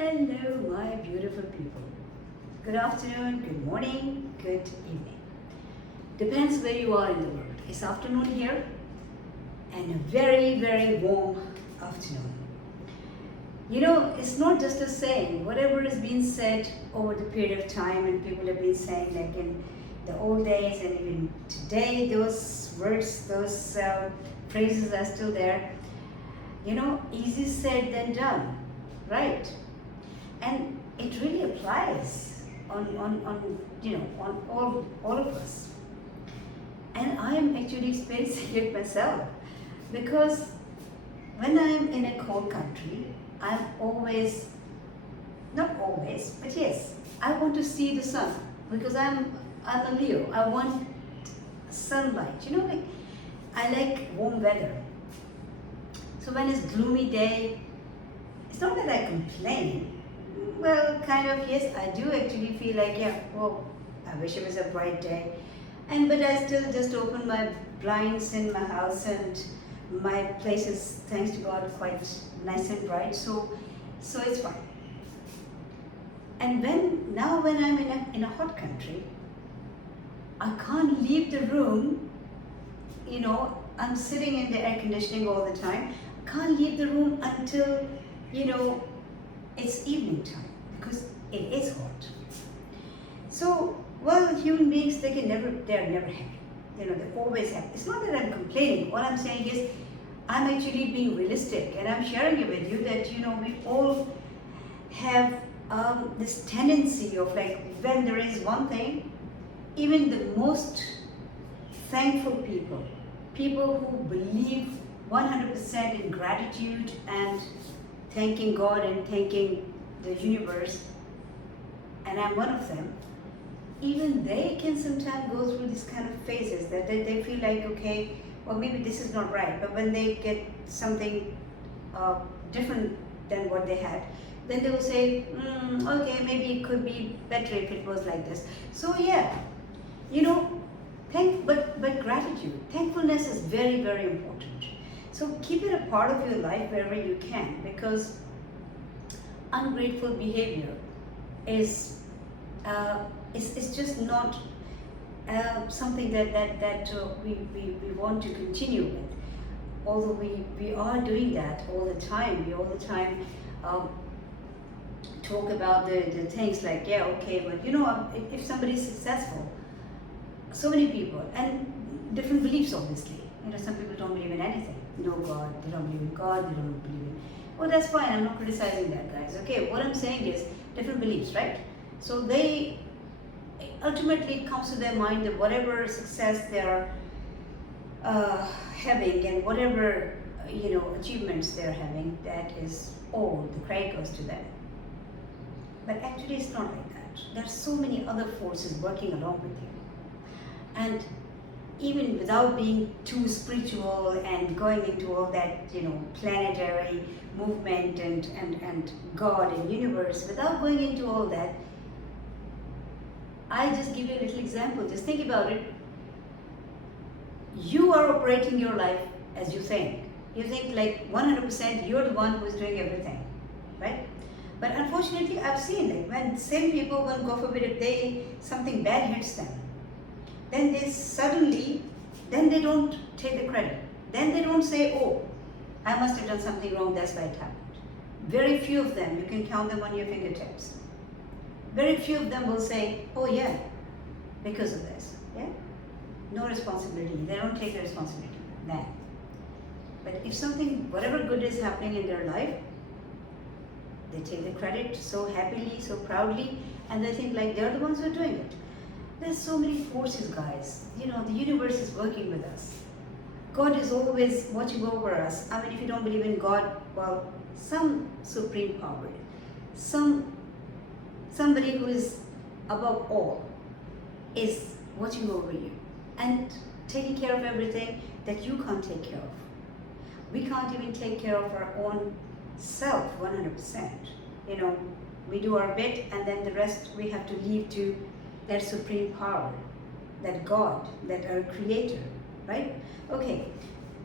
Hello, my beautiful people. Good afternoon, good morning, good evening. Depends where you are in the world. It's afternoon here and a very, very warm afternoon. It's not just a saying. Whatever is being said over the period of time, and people have been saying, like in the old days and even today, those words, those phrases are still there. Easy said than done, right? And it really applies on all of us. And I am actually experiencing it myself because when I am in a cold country, I'm always, not always, but yes, I want to see the sun because I'm a Leo. I want sunlight. Like I like warm weather. So when it's gloomy day, it's not that I complain. Well, kind of, yes, I do actually feel like, yeah, well, I wish it was a bright day. But I still just open my blinds in my house, and my place is, thanks to God, quite nice and bright, so it's fine. And when I'm in a hot country, I can't leave the room. I'm sitting in the air conditioning all the time. I can't leave the room until it's evening time because it is hot. So, well, human beings, they're never happy. They're always happy. It's not that I'm complaining. All I'm saying is I'm actually being realistic, and I'm sharing it with you that we all have this tendency of, like, when there is one thing, even the most thankful people who believe 100% in gratitude and thanking God and thanking the universe, and I'm one of them, even they can sometimes go through these kind of phases that they feel like, okay, well, maybe this is not right, but when they get something different than what they had, then they will say, okay, maybe it could be better if it was like this. So yeah, but gratitude, thankfulness is very, very important. So keep it a part of your life wherever you can, because ungrateful behavior is it's just not something that we want to continue with. Although we are doing that all the time. We all the time talk about the things like, yeah, okay, but if somebody is successful, so many people, and different beliefs obviously. Some people don't believe in anything. No God, they don't believe in God, they don't believe in. Well, that's fine, I'm not criticizing that, guys. Okay, what I'm saying is different beliefs, right? So they ultimately, it comes to their mind that whatever success they are having, and whatever achievements they're having, that is all the credit goes to them. But actually, it's not like that. There are so many other forces working along with you, and even without being too spiritual and going into all that planetary movement and God and universe, without going into all that, I just give you a little example. Just think about it. You are operating your life as you think. You think like 100% you're the one who is doing everything, right? But unfortunately, I've seen, like, when same people, when God forbid, if something bad hits them, then then they don't take the credit. Then they don't say, oh, I must have done something wrong, that's why it happened. Very few of them, you can count them on your fingertips. Very few of them will say, oh yeah, because of this. Yeah? No responsibility. They don't take the responsibility. Nah. But if something, whatever good is happening in their life, they take the credit so happily, so proudly, and they think like they're the ones who are doing it. There's so many forces, guys. The universe is working with us. God is always watching over us. I mean, if you don't believe in God, well, some supreme power, somebody who is above all is watching over you and taking care of everything that you can't take care of. We can't even take care of our own self 100%. We do our bit, and then the rest we have to leave to that supreme power, that God, that our creator, right? Okay,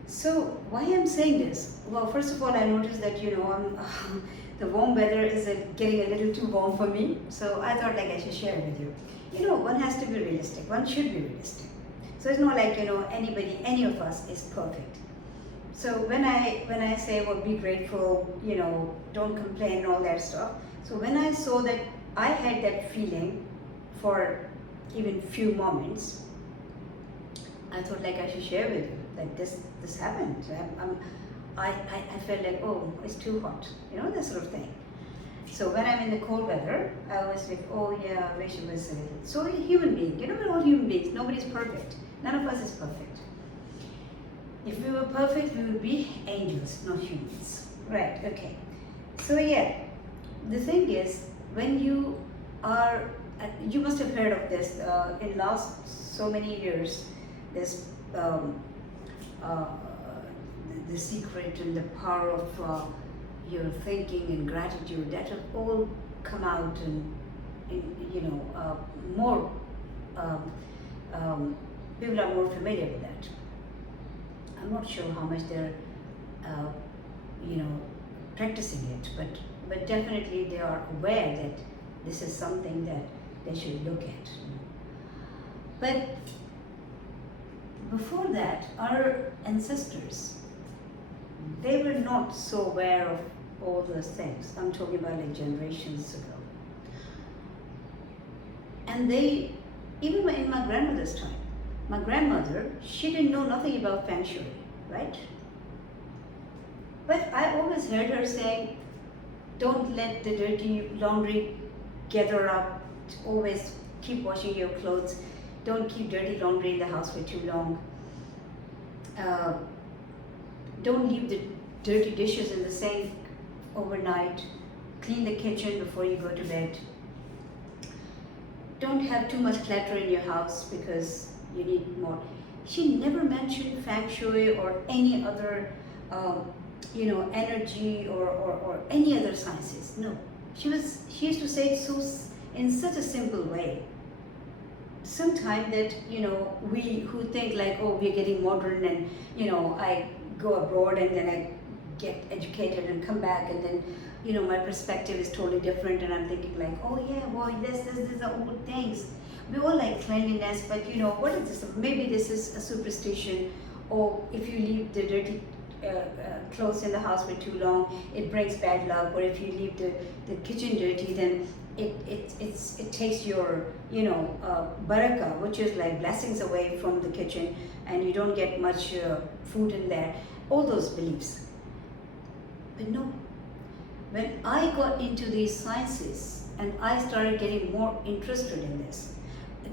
so why I'm saying this? Well, first of all, I noticed that I'm the warm weather is getting a little too warm for me. So I thought like I should share it with you. You know, one has to be realistic. One should be realistic. So it's not like, you know, anybody, any of us is perfect. So when I say, well, be grateful, you know, don't complain and all that stuff. So when I saw that I had that feeling for even few moments, I thought like I should share with you that this happened. I felt like, oh, it's too hot, you know, that sort of thing. So when I'm in the cold weather, I always think, oh yeah, I wish it was a little. So human being, you know, we're all human beings. Nobody's perfect. None of us is perfect. If we were perfect, we would be angels, not humans. Right? Okay. So yeah, the thing is, when you are, you must have heard of this in last so many years. This the secret and the power of your thinking and gratitude, that have all come out and you know, more people are more familiar with that. I'm not sure how much they're you know, practicing it, but definitely they are aware that this is something that they should look at. But before that, our ancestors, they were not so aware of all those things. I'm talking about like generations ago. And they, even in my grandmother's time, my grandmother, she didn't know nothing about feng shui, right? But I always heard her saying, don't let the dirty laundry gather up, always keep washing your clothes, don't keep dirty laundry in the house for too long. Don't leave the dirty dishes in the sink overnight. Clean the kitchen before you go to bed. Don't have too much clutter in your house because you need more. She never mentioned feng shui or any other, you know, energy or any other sciences. No, she used to say it so in such a simple way. Sometime that, you know, we who think like, oh, we're getting modern and, you know, I go abroad and then I get educated and come back and then, you know, my perspective is totally different and I'm thinking like, oh yeah, well, this are old things. We all like cleanliness, but you know, what is this? Maybe this is a superstition, or if you leave the dirty clothes in the house for too long, it brings bad luck, or if you leave the kitchen dirty, then it takes your, you know, barakah, which is like blessings away from the kitchen, and you don't get much food in there. All those beliefs. But no, when I got into these sciences and I started getting more interested in this,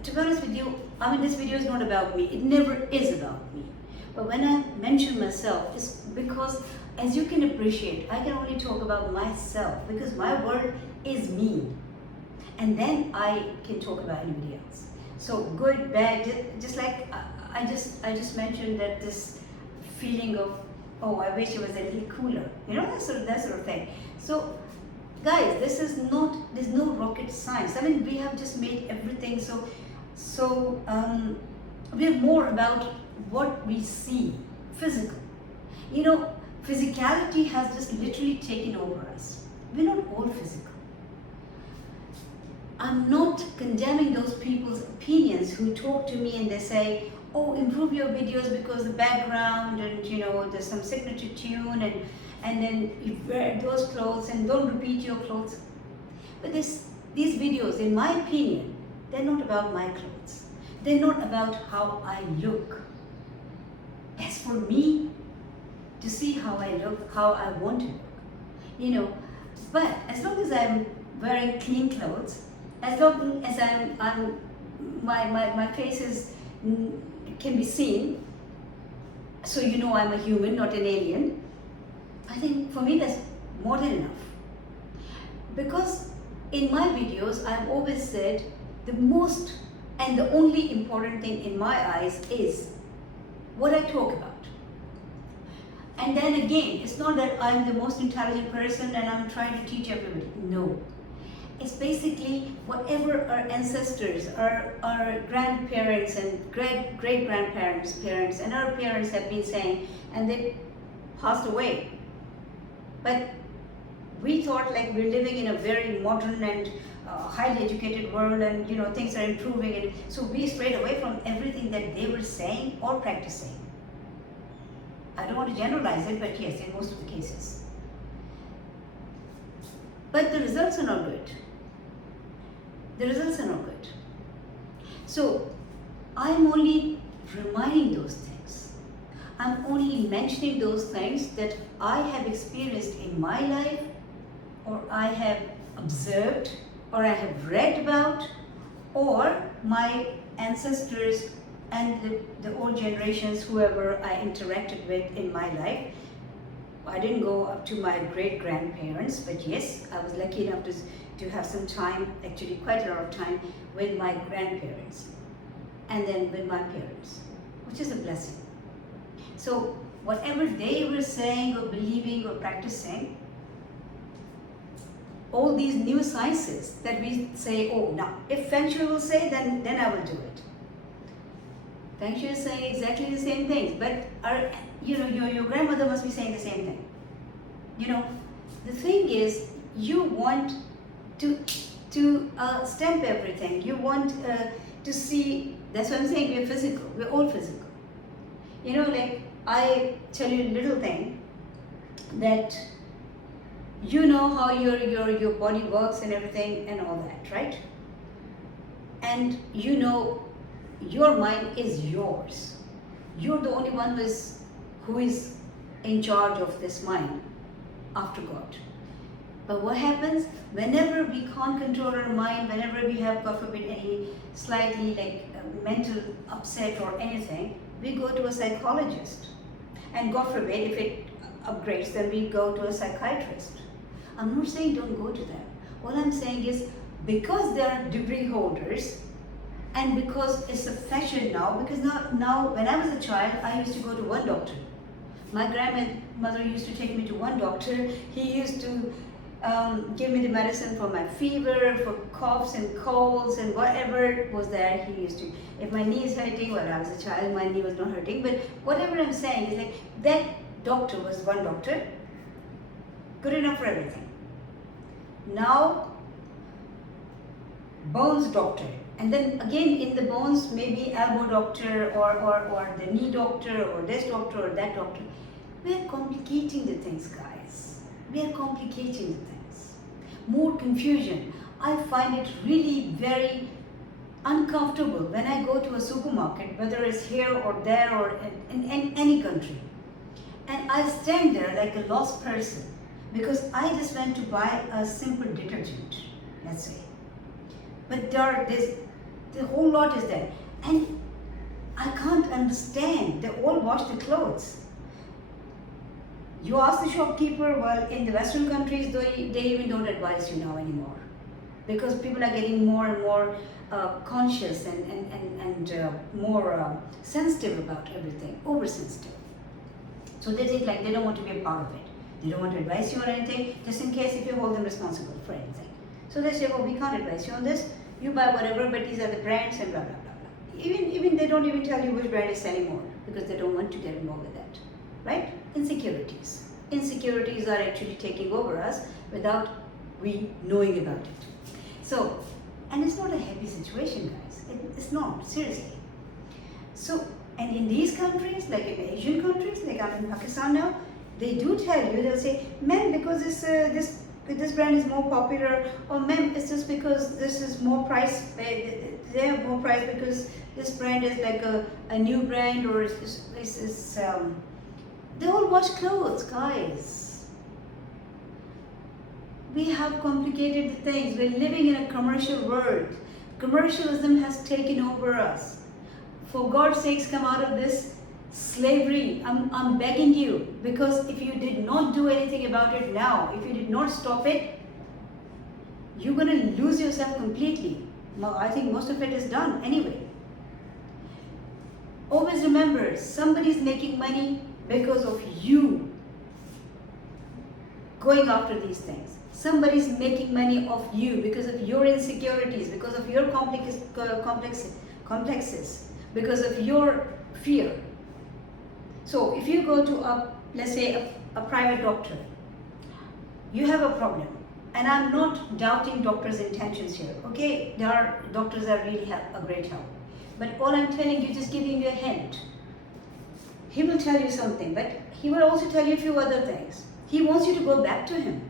to be honest with you, I mean, this video is not about me. It never is about me. But when I mention myself, it's because, as you can appreciate, I can only talk about myself because my word is me. And then I can talk about anybody else. So good, bad, just like I just mentioned that this feeling of, oh, I wish it was a little cooler, you know, that sort of thing. So guys, there's no rocket science. I mean, we have just made everything so we're more about what we see, physical. You know, physicality has just literally taken over us. We're not all physical. I'm not condemning those people's opinions who talk to me and they say, oh, improve your videos because the background and, you know, there's some signature tune and then you wear those clothes and don't repeat your clothes. But these videos, in my opinion, they're not about my clothes. They're not about how I look. That's for me to see how I look, how I want to look. You know, but as long as I'm wearing clean clothes, as long as my face is can be seen, so you know I'm a human, not an alien, I think for me that's more than enough. Because in my videos, I've always said the most and the only important thing in my eyes is what I talk about. And then again, it's not that I'm the most intelligent person and I'm trying to teach everybody. No. It's basically whatever our ancestors, our grandparents and great-grandparents, parents, and our parents have been saying, and they passed away. But we thought like we're living in a very modern and highly educated world, and things are improving, and so we strayed away from everything that they were saying or practicing. I don't want to generalize it, but yes, in most of the cases. But the results are not good. The results are not good. So I'm only reminding those things. I'm only mentioning those things that I have experienced in my life, or I have observed, or I have read about, or my ancestors and the old generations, whoever I interacted with in my life. I didn't go up to my great-grandparents, but yes, I was lucky enough to have some time, actually quite a lot of time, with my grandparents and then with my parents, which is a blessing. So whatever they were saying or believing or practicing, all these new sciences that we say, oh, now if Feng Shui will say, then I will do it. Feng Shui is saying exactly the same things, but your grandmother must be saying the same thing. The thing is, you want to stamp everything. You want to see. That's what I'm saying. We're physical. We're all physical. Like I tell you a little thing that how your body works and everything and all that, right? And your mind is yours. You're the only one who is in charge of this mind after God. But what happens whenever we can't control our mind, whenever we have, God forbid, any slightly like mental upset or anything, we go to a psychologist. And God forbid, if it upgrades, then we go to a psychiatrist. I'm not saying don't go to them. What I'm saying is, because they are degree holders, and because it's a fashion now, because now when I was a child, I used to go to one doctor. My grandmother used to take me to one doctor. He used to give me the medicine for my fever, for coughs and colds and whatever was there. He used to, if my knee is hurting, when I was a child, my knee was not hurting, but whatever I'm saying is like, that doctor was one doctor, good enough for everything. Now, bones doctor. And then again in the bones, maybe elbow doctor or the knee doctor or this doctor or that doctor. We are complicating the things, guys. We are complicating the things. More confusion. I find it really very uncomfortable when I go to a supermarket, whether it's here or there or in any country. And I stand there like a lost person because I just went to buy a simple detergent, let's say. But the whole lot is there. And I can't understand. They all wash the clothes. You ask the shopkeeper, well, in the Western countries, they even don't advise you now anymore. Because people are getting more and more conscious and more sensitive about everything, oversensitive. So they think like they don't want to be a part of it. They don't want to advise you on anything, just in case if you hold them responsible for anything. So they say, well, we can't advise you on this. You buy whatever, but these are the brands and blah, blah, blah, blah. Even they don't even tell you which brand is selling more because they don't want to get involved with that, right? Insecurities. Insecurities are actually taking over us without we knowing about it. So, and it's not a happy situation, guys. It's not, seriously. So, and in these countries, like in Asian countries, like I'm in Pakistan now, they do tell you, they'll say, ma'am, because this brand is more popular, or ma'am, it's just because this is more price, they have more price because this brand is like a new brand, or they all wash clothes, guys. We have complicated things. We're living in a commercial world. Commercialism has taken over us. For God's sakes, come out of this slavery. I'm begging you, because if you did not do anything about it now, if you did not stop it, you're going to lose yourself completely. I think most of it is done anyway. Always remember, somebody's making money because of you going after these things. Somebody's making money off you because of your insecurities, because of your complexes, because of your fear. So if you go to let's say a private doctor, you have a problem. And I'm not doubting doctors' intentions here, okay? There are doctors that really have a great help. But all I'm telling you, just giving you a hint. He will tell you something, but he will also tell you a few other things. He wants you to go back to him.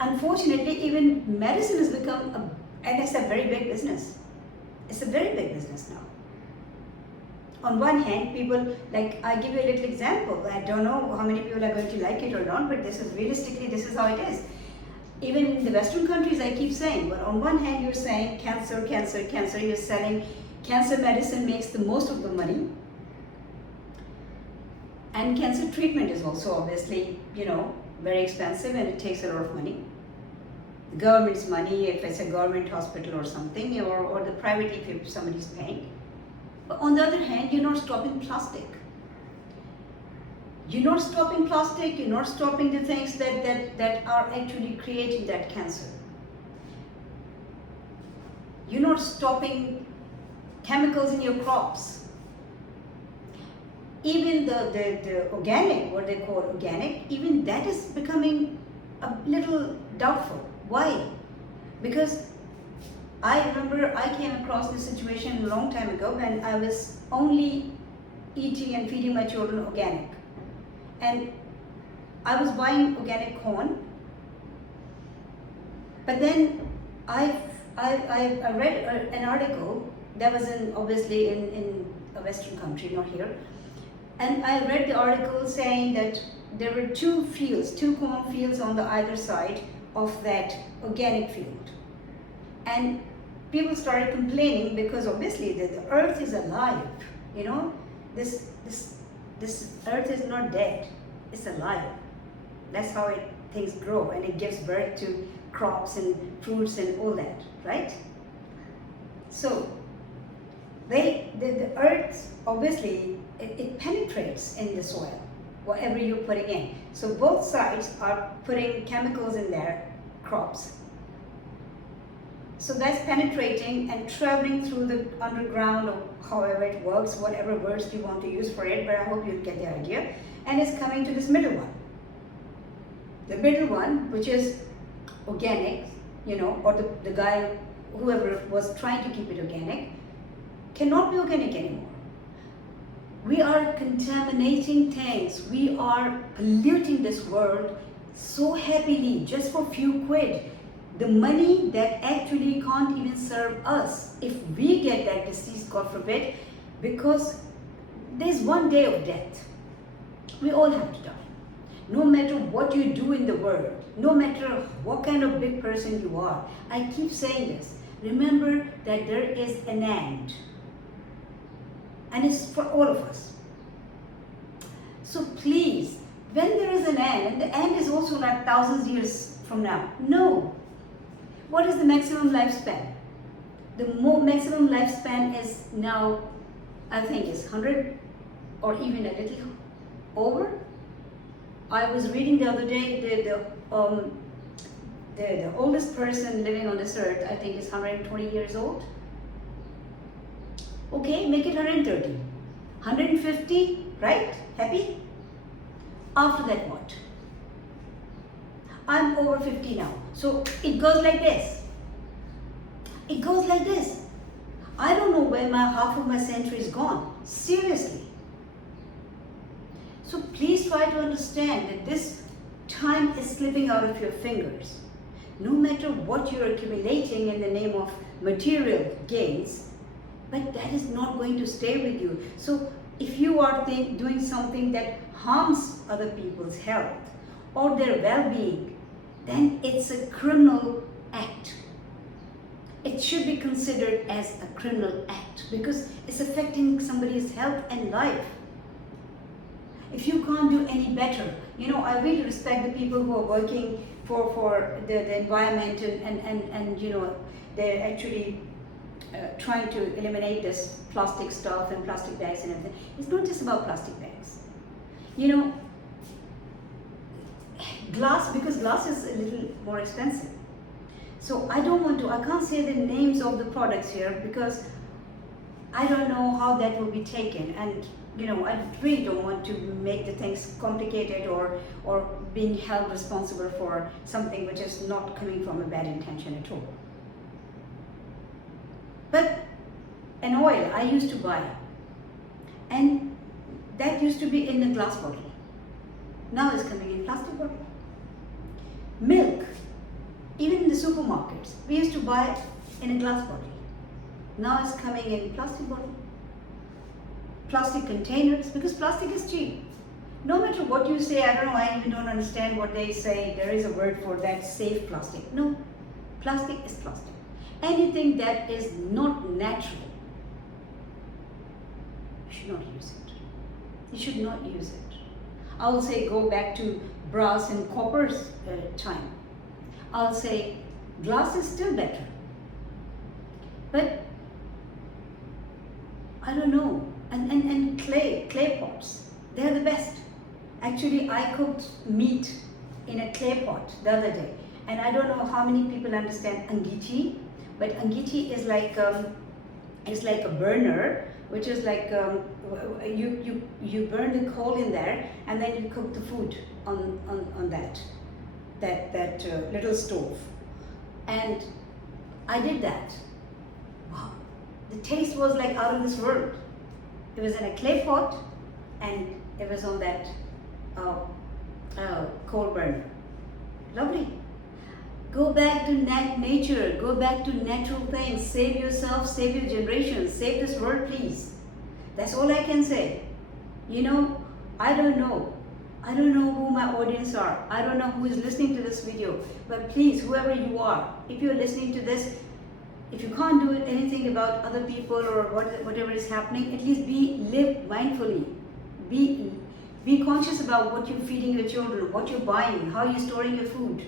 Unfortunately, even medicine has become and it's a very big business. It's a very big business now. On one hand, people, like, I give you a little example. I don't know how many people are going to like it or not, but this is realistically, this is how it is. Even in the Western countries, I keep saying, but on one hand, you're saying cancer, cancer, cancer. You're selling cancer medicine, makes the most of the money. And cancer treatment is also obviously, very expensive, and it takes a lot of money. The government's money, if it's a government hospital or something, or the privately if somebody's paying. But on the other hand, you're not stopping plastic. You're not stopping plastic, you're not stopping the things that are actually creating that cancer. You're not stopping chemicals in your crops. Even the organic, what they call organic, even that is becoming a little doubtful. Why? Because I remember I came across this situation a long time ago when I was only eating and feeding my children organic. And I was buying organic corn, but then I read an article that was obviously in a Western country, not here. And I read the article saying that there were two corn fields on the either side of that organic field. And people started complaining because obviously the earth is alive, this earth is not dead, it's alive. That's how things grow, and it gives birth to crops and fruits and all that, right? So the earth, obviously, it penetrates in the soil, whatever you're putting in. So both sides are putting chemicals in their crops. So that's penetrating and traveling through the underground, or however it works, whatever words you want to use for it, but I hope you get the idea. And it's coming to this middle one. The middle one, which is organic, or the guy, whoever was trying to keep it organic, cannot be organic anymore. We are contaminating things. We are polluting this world so heavily just for a few quid. The money that actually can't even serve us if we get that disease, God forbid, because there's one day of death. We all have to die. No matter what you do in the world, no matter what kind of big person you are, I keep saying this. Remember that there is an end. And it's for all of us. So please, when there is an end, and the end is also not thousands of years from now. No. What is the maximum lifespan? The maximum lifespan is now, I think, is 100 or even a little over. I was reading the other day, the oldest person living on this earth, I think, is 120 years old. Okay, make it 130. 150, right? Happy? After that, what? I'm over 50 now. So it goes like this. It goes like this. I don't know where half of my century is gone. Seriously. So please try to understand that this time is slipping out of your fingers. No matter what you're accumulating in the name of material gains, but that is not going to stay with you. So if you are doing something that harms other people's health or their well-being, then it's a criminal act. It should be considered as a criminal act because it's affecting somebody's health and life. If you can't do any better, I really respect the people who are working for the environment and they're actually trying to eliminate this plastic stuff and plastic bags and everything. It's not just about plastic bags. Glass, because glass is a little more expensive. So I can't say the names of the products here because I don't know how that will be taken. And I really don't want to make the things complicated or being held responsible for something which is not coming from a bad intention at all. But an oil I used to buy, and that used to be in a glass bottle. Now it's coming in plastic bottle. Milk, even in the supermarkets, we used to buy it in a glass bottle. Now it's coming in plastic bottle. Plastic containers, because plastic is cheap. No matter what you say, I don't know, I even don't understand what they say. There is a word for that, safe plastic. No, plastic is plastic. Anything that is not natural, you should not use it. You should not use it. I will say go back to brass and copper's time. I'll say glass is still better. But I don't know. And clay pots, they're the best. Actually, I cooked meat in a clay pot the other day, and I don't know how many people understand angiti, but angiti is like a burner, which is like you burn the coal in there, and then you cook the food on that little stove. And I did that. Wow, the taste was like out of this world. It was in a clay pot, and it was on that coal burner. Lovely. Go back to nature. Go back to natural things. Save yourself, save your generation, save this world, please. That's all I can say. I don't know. I don't know who my audience are. I don't know who is listening to this video. But please, whoever you are, if you're listening to this, if you can't do anything about other people or whatever is happening, at least live mindfully. Be conscious about what you're feeding your children, what you're buying, how you're storing your food,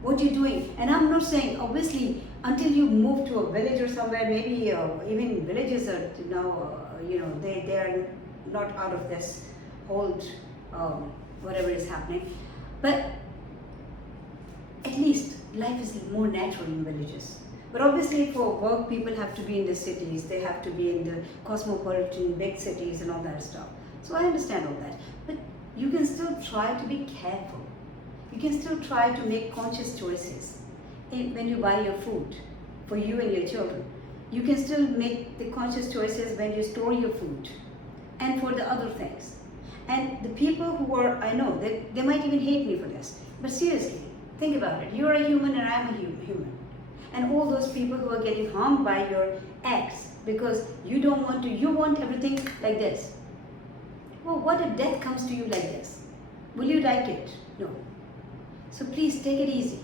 what you're doing. And I'm not saying, obviously, until you move to a village or somewhere, maybe even villages are now, they are not out of this whole whatever is happening. But at least life is more natural in villages. But obviously for work, people have to be in the cities, they have to be in the cosmopolitan big cities and all that stuff. So I understand all that. But you can still try to be careful. You can still try to make conscious choices when you buy your food for you and your children. You can still make the conscious choices when you store your food and for the other things. And the people who are, I know, they might even hate me for this, but seriously, think about it. You're a human and I'm a human. And all those people who are getting harmed by your acts because you want everything like this. Well, what if death comes to you like this? Will you like it? No. So please take it easy.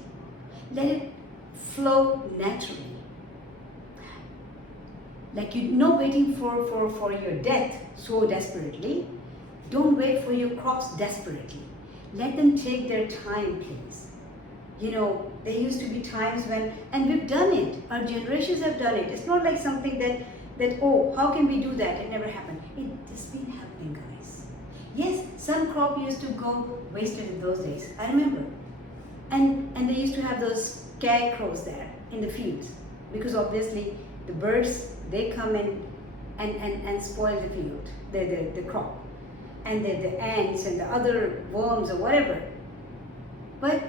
Let it flow naturally. Like waiting for your death so desperately. Don't wait for your crops desperately. Let them take their time, please. There used to be times when, and we've done it. Our generations have done it. It's not like something that oh, how can we do that? It never happened. It's been happening, guys. Yes, some crop used to go wasted in those days. I remember. And they used to have those scarecrows there in the fields because obviously the birds, they come in and spoil the field, the crop. And the ants and the other worms or whatever. But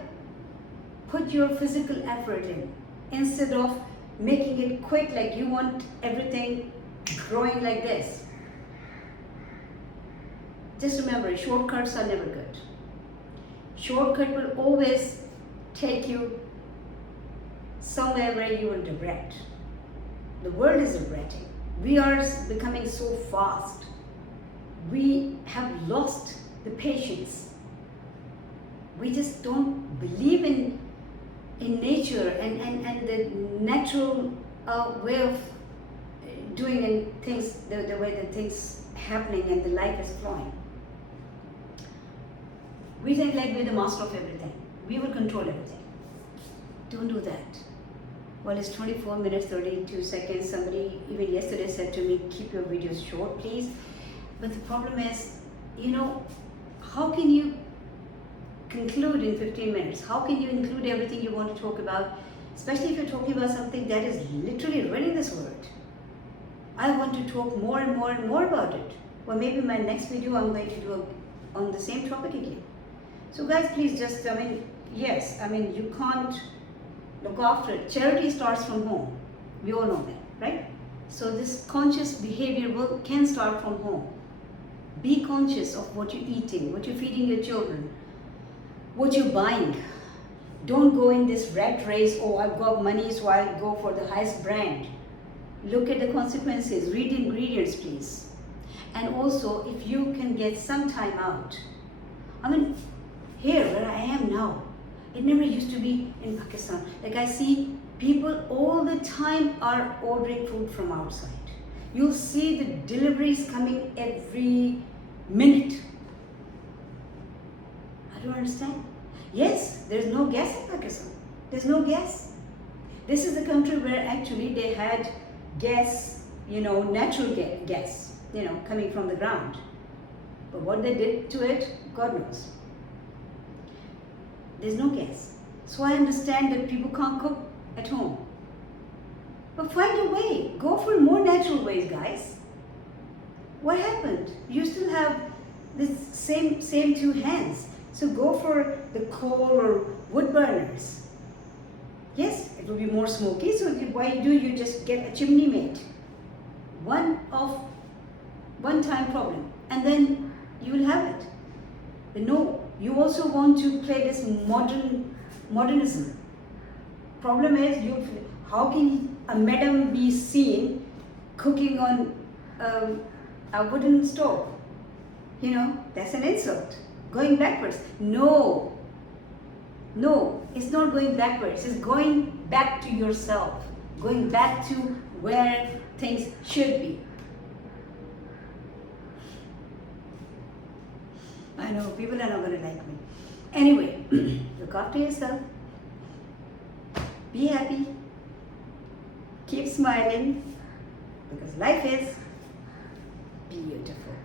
put your physical effort in instead of making it quick, like you want everything growing like this. Just remember, shortcuts are never good. Shortcut will always take you somewhere where you will regret. The world is regretting. We are becoming so fast. We have lost the patience. We just don't believe in nature and the natural way of doing and things, the way that things happening and the life is flowing. We think like we're the master of everything. We will control everything. Don't do that. Well, it's 24 minutes, 32 seconds. Somebody even yesterday said to me, keep your videos short, please. But the problem is, how can you conclude in 15 minutes? How can you include everything you want to talk about, especially if you're talking about something that is literally ruining this world? I want to talk more and more and more about it. Or maybe my next video I'm going to do on the same topic again. So guys, please just, yes, you can't look after it. Charity starts from home. We all know that, right? So this conscious behavior can start from home. Be conscious of what you're eating, what you're feeding your children, what you're buying. Don't go in this rat race, oh, I've got money, so I'll go for the highest brand. Look at the consequences. Read the ingredients, please. And also, if you can get some time out. Here where I am now, it never used to be in Pakistan. Like I see people all the time are ordering food from outside. You'll see the deliveries coming every minute. I don't understand. Yes, there's no gas in Pakistan. There's no gas. This is the country where actually they had gas, natural gas, coming from the ground. But what they did to it, God knows. There's no gas. So I understand that people can't cook at home. But find a way. Go for more natural ways, guys. What happened? You still have the same two hands. So go for the coal or wood burners. Yes, it will be more smoky. So why do you just get a chimney made? One-time problem. And then you will have it. But no, you also want to play this modernism. Problem is, how can a madam be seen cooking on a wooden stove? That's an insult. Going backwards. No, it's not going backwards. It's going back to yourself. Going back to where things should be. I know, people are not going to like me. Anyway, look after yourself. Be happy. Keep smiling. Because life is beautiful.